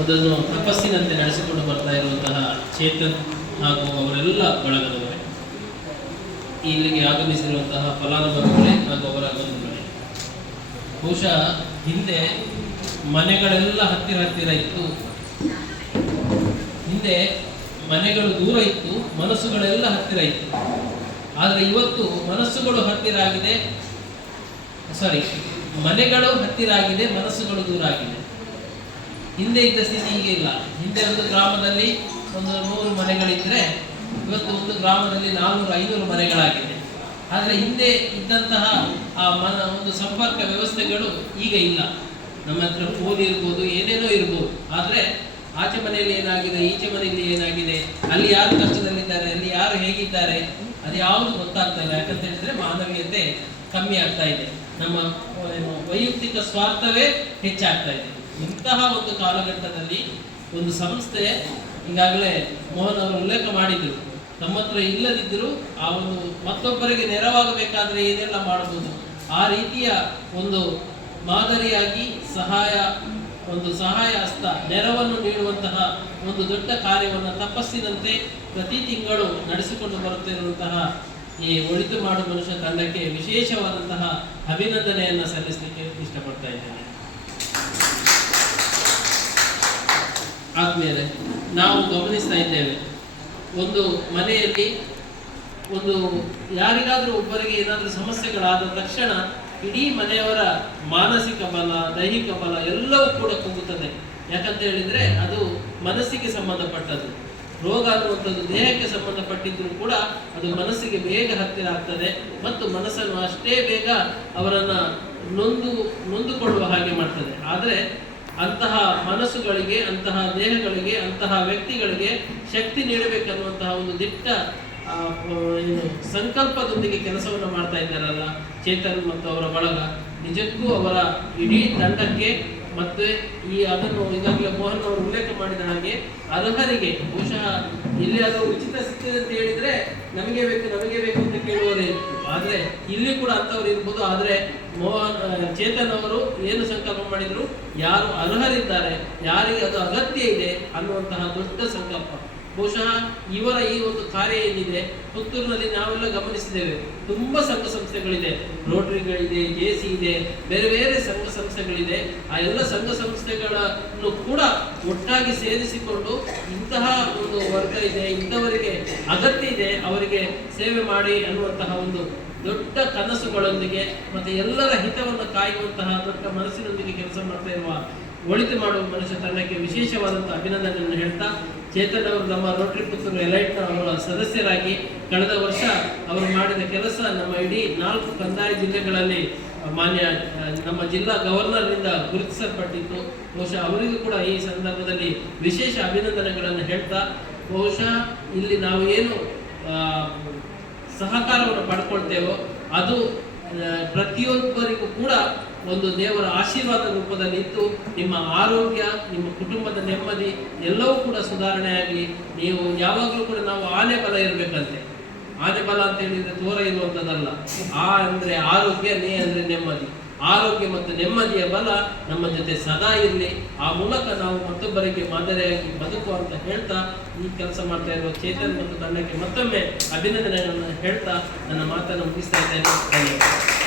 ಅದನ್ನು ತಪಸ್ಸಿನಂತೆ ನಡೆಸಿಕೊಂಡು ಬರ್ತಾ ಇರುವಂತಹ ಚೇತನ್ ಹಾಗೂ ಅವರೆಲ್ಲ ಬಳಗದವರೇ, ಇಲ್ಲಿಗೆ ಆಗಮಿಸಿರುವಂತಹ ಫಲಾನುಭವಿಗಳೇ ಹಾಗೂ ಅವರ ಬಂಧುಗಳೇ. ಬಹುಶಃ ಹಿಂದೆ ಮನೆಗಳೆಲ್ಲ ಹತ್ತಿರ ಹತ್ತಿರ ಇತ್ತು, ಹಿಂದೆ ಮನೆಗಳು ದೂರ ಇತ್ತು, ಮನಸ್ಸುಗಳೆಲ್ಲ ಹತ್ತಿರ ಇತ್ತು. ಆದರೆ ಇವತ್ತು ಮನಸ್ಸುಗಳು ಹತ್ತಿರ ಆಗಿದೆ, ಮನೆಗಳು ಹತ್ತಿರ ಆಗಿದೆ, ಮನಸ್ಸುಗಳು ದೂರ ಆಗಿದೆ. ಹಿಂದೆ ಇದ್ದ ಸ್ಥಿತಿ ಈಗ ಇಲ್ಲ. ಹಿಂದೆ ಒಂದು ಗ್ರಾಮದಲ್ಲಿ ಒಂದು 100 ಮನೆಗಳಿದ್ದರೆ ಇವತ್ತು ಒಂದು ಗ್ರಾಮದಲ್ಲಿ 400-500 ಮನೆಗಳಾಗಿದೆ. ಆದರೆ ಹಿಂದೆ ಇದ್ದಂತಹ ಒಂದು ಸಂಪರ್ಕ ವ್ಯವಸ್ಥೆಗಳು ಈಗ ಇಲ್ಲ. ನಮ್ಮ ಹತ್ರ ಫೋನ್ ಇರ್ಬೋದು, ಏನೇನೋ ಇರ್ಬೋದು, ಆದರೆ ಆಚೆ ಮನೆಯಲ್ಲಿ ಏನಾಗಿದೆ, ಈಚೆ ಮನೆಯಲ್ಲಿ ಏನಾಗಿದೆ, ಅಲ್ಲಿ ಯಾರು ಕಷ್ಟದಲ್ಲಿದ್ದಾರೆ, ಅಲ್ಲಿ ಯಾರು ಹೇಗಿದ್ದಾರೆ, ಅದು ಯಾವುದು ಗೊತ್ತಾಗ್ತಾ ಇಲ್ಲ. ಯಾಕಂತ ಹೇಳಿದ್ರೆ ಮಾನವೀಯತೆ ಕಮ್ಮಿ ಆಗ್ತಾ ಇದೆ, ನಮ್ಮ ವೈಯಕ್ತಿಕ ಸ್ವಾರ್ಥವೇ ಹೆಚ್ಚಾಗ್ತಾ ಇದೆ. ಇಂತಹ ಒಂದು ಕಾಲಘಟ್ಟದಲ್ಲಿ ಒಂದು ಸಂಸ್ಥೆ, ಈಗಾಗಲೇ ಮೋಹನ್ ಅವರು ಉಲ್ಲೇಖ ಮಾಡಿದ್ರು, ತಮ್ಮ ಹತ್ರ ಇಲ್ಲದಿದ್ದರೂ ಆ ಒಂದು ಮತ್ತೊಬ್ಬರಿಗೆ ನೆರವಾಗಬೇಕಾದ್ರೆ ಏನೆಲ್ಲ ಮಾಡಬಹುದು, ಆ ರೀತಿಯ ಒಂದು ಮಾದರಿಯಾಗಿ ಸಹಾಯ ಹಸ್ತ, ನೆರವನ್ನು ನೀಡುವಂತಹ ಒಂದು ದೊಡ್ಡ ಕಾರ್ಯವನ್ನು ತಪಸ್ಸಿನಂತೆ ಪ್ರತಿ ತಿಂಗಳು ನಡೆಸಿಕೊಂಡು ಬರುತ್ತಿರುವಂತಹ ಈ ಒಳಿತು ಮಾಡು ಮನುಷ್ಯ ತಂಡಕ್ಕೆ ವಿಶೇಷವಾದಂತಹ ಅಭಿನಂದನೆಯನ್ನು ಸಲ್ಲಿಸಲಿಕ್ಕೆ ಇಷ್ಟಪಡ್ತಾ ಇದ್ದೇನೆ. ಆದ್ಮೇಲೆ ನಾವು ಗಮನಿಸ್ತಾ ಇದ್ದೇವೆ, ಒಂದು ಮನೆಯಲ್ಲಿ ಯಾರಿಗಾದ್ರೂ ಒಬ್ಬರಿಗೆ ಏನಾದರೂ ಸಮಸ್ಯೆಗಳಾದ ತಕ್ಷಣ ಇಡೀ ಮನೆಯವರ ಮಾನಸಿಕ ಬಲ, ದೈಹಿಕ ಬಲ ಎಲ್ಲವೂ ಕೂಡ ಕುಗ್ಗುತ್ತದೆ. ಯಾಕಂತ ಹೇಳಿದ್ರೆ ಅದು ಮನಸ್ಸಿಗೆ ಸಂಬಂಧಪಟ್ಟದ್ದು. ರೋಗ ಅನ್ನುವಂಥದ್ದು ದೇಹಕ್ಕೆ ಸಂಬಂಧಪಟ್ಟಿದ್ರೂ ಕೂಡ ಅದು ಮನಸ್ಸಿಗೆ ಬೇಗ ಹತ್ತಿರ ಆಗ್ತದೆ ಮತ್ತು ಮನಸ್ಸನ್ನು ಅಷ್ಟೇ ಬೇಗ ಅವರನ್ನು ನೊಂದುಕೊಳ್ಳುವ ಹಾಗೆ ಮಾಡ್ತದೆ. ಆದರೆ ಅಂತಹ ಮನಸ್ಸುಗಳಿಗೆ, ಅಂತಹ ದೇಹಗಳಿಗೆ, ಅಂತಹ ವ್ಯಕ್ತಿಗಳಿಗೆ ಶಕ್ತಿ ನೀಡಬೇಕನ್ನುವಂತಹ ಒಂದು ದಿಟ್ಟ ಸಂಕಲ್ಪದೊಂದಿಗೆ ಕೆಲಸವನ್ನು ಮಾಡ್ತಾ ಇದ್ದಾರಲ್ಲ ಚೇತನ್ ಮತ್ತು ಅವರ ಬಳಗ, ನಿಜಕ್ಕೂ ಅವರ ಇಡೀ ತಂಡಕ್ಕೆ ಮತ್ತೆ ಅದನ್ನು ಈಗಾಗಲೇ ಮೋಹನ್ ಅವರು ಉಲ್ಲೇಖ ಮಾಡಿದ ಹಾಗೆ ಅರ್ಹರಿಗೆ, ಬಹುಶಃ ಇಲ್ಲಿ ಅದು ಉಚಿತ ಸಿಗ್ತದೆ ಅಂತ ಹೇಳಿದ್ರೆ ನಮಗೆ ಬೇಕು ಅಂತ ಕೇಳುವವರೇ ಇತ್ತು. ಆದ್ರೆ ಇಲ್ಲಿ ಕೂಡ ಅಂತವ್ರು ಇರ್ಬೋದು. ಆದ್ರೆ ಚೇತನ್ ಅವರು ಏನು ಸಂಕಲ್ಪ ಮಾಡಿದ್ರು, ಯಾರು ಅರ್ಹರಿದ್ದಾರೆ, ಯಾರಿಗೆ ಅದು ಅಗತ್ಯ ಇದೆ ಅನ್ನುವಂತಹ ದೊಡ್ಡ ಸಂಕಲ್ಪ. ಬಹುಶಃ ಇವರ ಈ ಒಂದು ಕಾರ್ಯ ಏನಿದೆ, ಪುತ್ತೂರಿನಲ್ಲಿ ನಾವೆಲ್ಲ ಗಮನಿಸಿದ್ದೇವೆ, ತುಂಬಾ ಸಂಘ ಸಂಸ್ಥೆಗಳಿದೆ, ರೋಟರಿಗಳಿದೆ, ಜೆಸಿ ಇದೆ, ಬೇರೆ ಬೇರೆ ಸಂಘ ಸಂಸ್ಥೆಗಳಿದೆ. ಆ ಎಲ್ಲ ಸಂಘ ಸಂಸ್ಥೆಗಳನ್ನು ಕೂಡ ಒಟ್ಟಾಗಿ ಸೇರಿಸಿಕೊಂಡು ಇಂತಹ ಒಂದು ವರ್ಗ ಇದೆ, ಇಂಥವರಿಗೆ ಅಗತ್ಯ ಇದೆ, ಅವರಿಗೆ ಸೇವೆ ಮಾಡಿ ಅನ್ನುವಂತಹ ಒಂದು ದೊಡ್ಡ ಕನಸುಗಳೊಂದಿಗೆ ಮತ್ತೆ ಎಲ್ಲರ ಹಿತವನ್ನು ಕಾಯುವಂತಹ ದೊಡ್ಡ ಮನಸ್ಸಿನೊಂದಿಗೆ ಕೆಲಸ ಮಾಡ್ತಾ ಇರುವ ಒಳಿತು ಮಾಡುವ ಮನುಷ್ಯ ತಂಡಕ್ಕೆ ವಿಶೇಷವಾದಂತಹ ಅಭಿನಂದನೆಯನ್ನು ಹೇಳ್ತಾ, ಚೇತನ್ ಅವರು ನಮ್ಮ ರೋಟರಿ ಪುತ್ತೂರು ಎಲೈಟ್ನ ಅವರ ಸದಸ್ಯರಾಗಿ ಕಳೆದ ವರ್ಷ ಅವರು ಮಾಡಿದ ಕೆಲಸ ನಮ್ಮ ಇಡೀ 4 ಕಂದಾಯ ಜಿಲ್ಲೆಗಳಲ್ಲಿ ಮಾನ್ಯ ನಮ್ಮ ಜಿಲ್ಲಾ ಗವರ್ನರ್ನಿಂದ ಗುರುತಿಸಲ್ಪಟ್ಟಿತ್ತು. ಬಹುಶಃ ಅವರಿಗೂ ಕೂಡ ಈ ಸಂದರ್ಭದಲ್ಲಿ ವಿಶೇಷ ಅಭಿನಂದನೆಗಳನ್ನು ಹೇಳ್ತಾ, ಬಹುಶಃ ಇಲ್ಲಿ ನಾವು ಏನು ಸಹಕಾರವನ್ನು ಪಡ್ಕೊಳ್ತೇವೋ ಅದು ಪ್ರತಿಯೊಬ್ಬರಿಗೂ ಕೂಡ ಒಂದು ದೇವರ ಆಶೀರ್ವಾದ ರೂಪದಲ್ಲಿ ಇದ್ದು ನಿಮ್ಮ ಆರೋಗ್ಯ, ನಿಮ್ಮ ಕುಟುಂಬದ ನೆಮ್ಮದಿ ಎಲ್ಲವೂ ಕೂಡ ಸುಧಾರಣೆ ಆಗಲಿ. ನೀವು ಯಾವಾಗಲೂ ಕೂಡ ನಾವು ಆನೆ ಬಲ ಇರಬೇಕಂತೆ. ಆನೆ ಬಲ ಅಂತ ಹೇಳಿದ್ರೆ ತೋರ ಇರುವಂಥದ್ದಲ್ಲ. ಅಂದ್ರೆ ಆರೋಗ್ಯ, ಅಂದ್ರೆ ನೆಮ್ಮದಿ. ಆರೋಗ್ಯ ಮತ್ತು ನೆಮ್ಮದಿಯ ಬಲ ನಮ್ಮ ಜೊತೆ ಸದಾ ಇರಲಿ. ಆ ಮೂಲಕ ನಾವು ಮತ್ತೊಬ್ಬರಿಗೆ ಮಾದರಿಯಾಗಿ ಬದುಕುವ ಅಂತ ಹೇಳ್ತಾ ಈ ಕೆಲಸ ಮಾಡ್ತಾ ಇರುವ ಚೇತನ್ ಮತ್ತು ತಂಡಕ್ಕೆ ಮತ್ತೊಮ್ಮೆ ಅಭಿನಂದನೆಗಳನ್ನು ಹೇಳ್ತಾ ನನ್ನ ಮಾತನ್ನು ಮುಗಿಸ್ತಾ ಇದ್ದೇನೆ. ಧನ್ಯವಾದ.